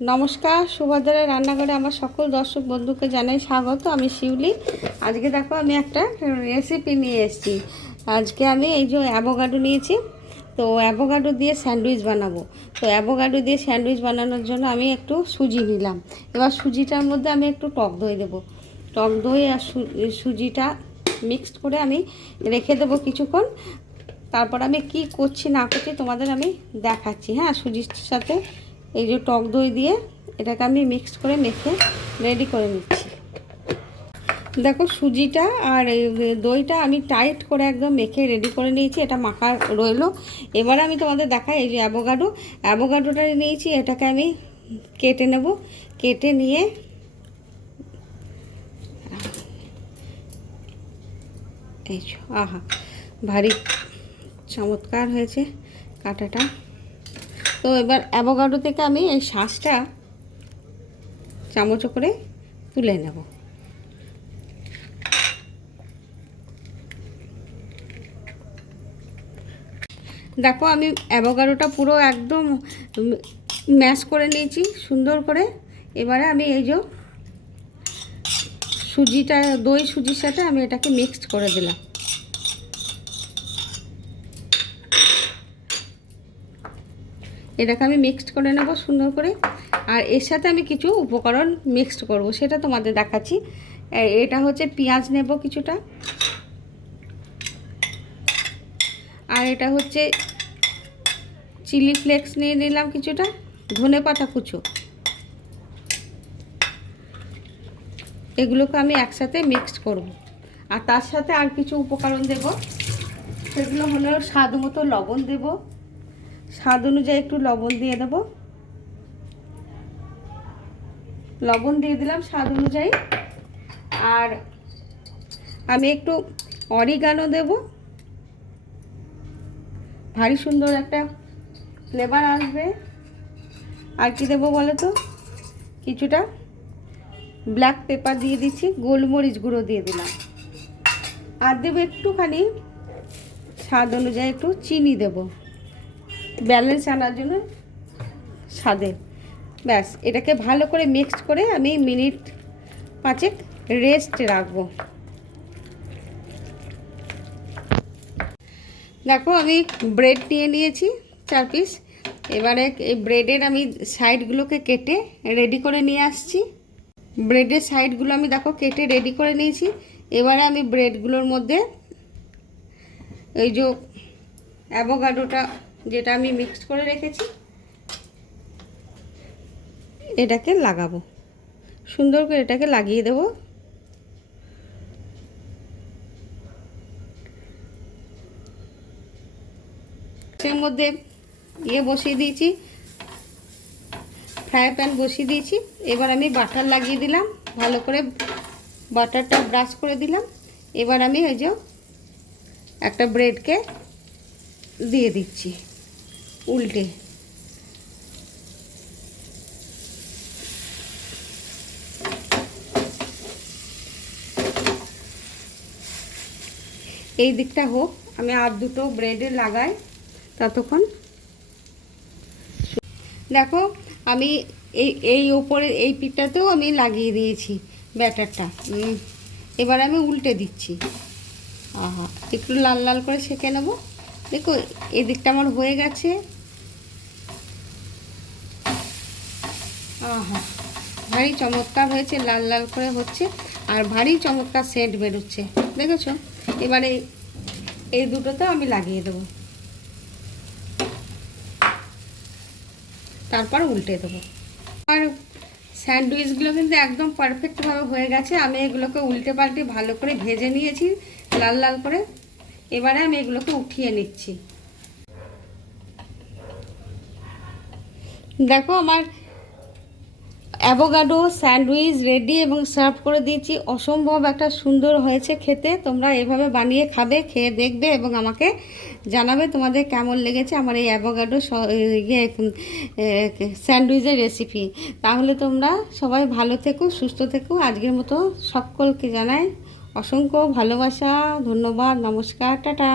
নমস্কার, সুভদ্রার রান্নাঘরে আমার সকল দর্শক বন্ধুকে জানাই স্বাগত। আমি শিউলি। আজকে দেখো আমি একটা রেসিপি নিয়ে এসেছি। আজকে আমি এই যে অ্যাভোকাডো নিয়েছি, তো অ্যাভোকাডো দিয়ে স্যান্ডউইচ বানাবো। তো অ্যাভোকাডো দিয়ে স্যান্ডউইচ বানানোর জন্য আমি একটু সুজি নিলাম। এবার সুজিটার মধ্যে আমি একটু টক দই দেবো। টক দই আর সুজিটা মিক্সড করে আমি রেখে দেবো কিছুক্ষণ। তারপর আমি কি করছি না করছি তোমাদের আমি দেখাচ্ছি। হ্যাঁ, সুজির সাথে এই যে টক দই দিয়ে এটাকে আমি মিক্স করে মেখে রেডি করে নিচ্ছি। দেখো সুজিটা আর এই দইটা আমি টাইট করে একদম মেখে রেডি করে নিয়েছি, এটা মাখা রইলো। এবারে আমি তোমাদের দেখাই এই যে অ্যাভোকাডোটা নিয়েছি, এটাকে আমি কেটে নেব। কেটে নিয়ে এই আহা ভারী চমৎকার হয়েছে কাটাটা। তো এবার অ্যাভোকাডো থেকে আমি এই শাঁসটা চামচ করে তুলে নেব। দেখো আমি অ্যাভোকাডোটা পুরো একদম ম্যাশ করে নিয়েছি সুন্দর করে। এবারে আমি এই যে সুজিটা দই সুজির সাথে আমি এটাকে মিক্সড করে দিলাম। এটাকে আমি মিক্সড করে নেব সুন্দর করে। আর এর সাথে আমি কিছু উপকরণ মিক্সড করব, সেটা তোমাদের দেখাচ্ছি। এটা হচ্ছে পেঁয়াজ নেব কিছুটা, আর এটা হচ্ছে চিলি ফ্লেক্স নিয়ে নিলাম কিছুটা, ধনেপাতা কুচো। এগুলোকে আমি একসাথে মিক্সড করব। আর তার সাথে আর কিছু উপকরণ দেব, সেগুলো হলো স্বাদ মতো লবণ দেব। স্বাদ অনুযায়ী একটু লবণ দিয়ে দেব, লবণ দিয়ে দিলাম স্বাদ অনুযায়ী। আর আমি একটু অরিগানো দেব, ভারী সুন্দর একটা ফ্লেভার আসবে। আর কি দেবো বলো তো, কিছুটা ব্ল্যাক পেপার দিয়ে দিচ্ছি, গোলমরিচ গুঁড়ো দিয়ে দিলাম। আর দেবো একটুখানি স্বাদ অনুযায়ী একটু চিনি দেব, ব্যালেন্স আনার জন্য স্বাদে। ব্যাস, এটাকে ভালো করে মিক্সড করে আমি মিনিট 5 রেস্ট রাখবো। দেখো আমি ব্রেড নিয়ে নিয়েছি 4 পিস। এবারে এই ব্রেডের আমি সাইডগুলোকে কেটে রেডি করে নিয়ে আসছি। ব্রেডের সাইডগুলো আমি দেখো কেটে রেডি করে নিয়েছি। এবারে আমি ব্রেডগুলোর মধ্যে এই যে অ্যাভোকাডোটা যেটা আমি মিক্সড করে রেখেছি এটাকে লাগাবো, সুন্দর করে এটাকে লাগিয়ে দেবো। এর মধ্যে বসিয়ে দিয়েছি, ফ্রাই প্যান বসিয়ে দিয়েছি। এবার আমি বাটার লাগিয়ে দিলাম, ভালো করে বাটারটা ব্রাশ করে দিলাম। এবার আমি ওই যে একটা ব্রেডকে দিয়ে দিচ্ছি উল্টে। এই দিকটা হোক, আমি আর দুটো ব্রেডে লাগাই ততক্ষণ। দেখো আমি এই ওপরে এই পিঠটাতেও আমি লাগিয়ে দিয়েছি ব্যাটারটা। এবার আমি উল্টে দিচ্ছি। আহা, একটু লাল লাল করে সেঁকে নেব। দেখো এই দিকটা আমার হয়ে গেছে। আহা, ভারী চমৎকার হয়েছে, লাল লাল করে হচ্ছে আর ভারী চমৎকার সেন্ট বেরোচ্ছে, দেখেছো? এবারে এই দুটোতেও আমি লাগিয়ে দেবো, তারপর উল্টে দেবো। আর স্যান্ডউইচগুলো কিন্তু একদম পারফেক্টভাবে হয়ে গেছে। আমি এগুলোকে উল্টে পাল্টে ভালো করে ভেজে নিয়েছি লাল লাল করে। এবারে আমি এগুলোকে উঠিয়ে নিচ্ছি। দেখো আমার অ্যাভোকাডো স্যান্ডউইচ রেডি এবং সার্ভ করে দিয়েছি। অসম্ভব একটা সুন্দর হয়েছে খেতে। তোমরা এভাবে বানিয়ে খাবে, খেয়ে দেখবে এবং আমাকে জানাবে তোমাদের কেমন লেগেছে আমার এই অ্যাভোকাডো স্যান্ডউইচের রেসিপি। তাহলে তোমরা সবাই ভালো থেকো, সুস্থ থেকো। আজকের মতো সকলকে জানাই অসংখ্য ভালোবাসা, ধন্যবাদ, নমস্কার, টাটা।